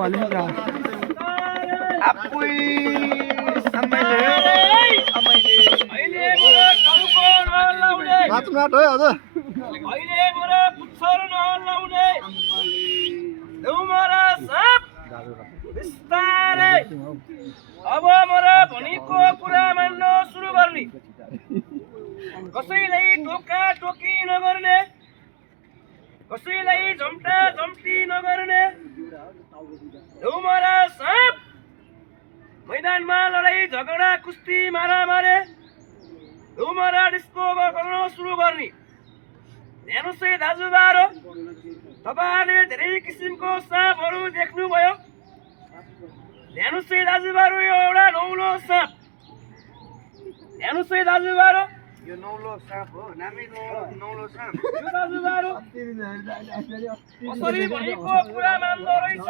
मलिका आपुई अमैले अहिले मोरा टाउको नहल्लाउने नाचनाट है हजुर अहिले मोरा पुच्छर नहल्लाउने देऊ मोरा साप बिस्तारै अब मोरा भनेको कुरा मान्न सुरु गर्ने कसैलाई टोका टोकी नगर्ने कसैलाई झम्टा झम्टी नगर्ने देऊ मोरा साप मैदानमा लडाई झगडा कुस्ती मारामारे देऊ मोरा डिस्को गर्न सुरु गर्ने हेर्नुहोस् है दाजुभाइहरू तपाईँहरूले धेरै किसिमको साँपहरू देख्नुभयो हेर्नुहोस् है दाजुभाइहरू यो एउटा नौलो साँप हेर्नुहोस् है दाजुभाइहरू यो नौलो साँप हो नामै नौलो साँप यो दाजुभाइहरू कसरी भनेको कुरा मान्दो रहेछ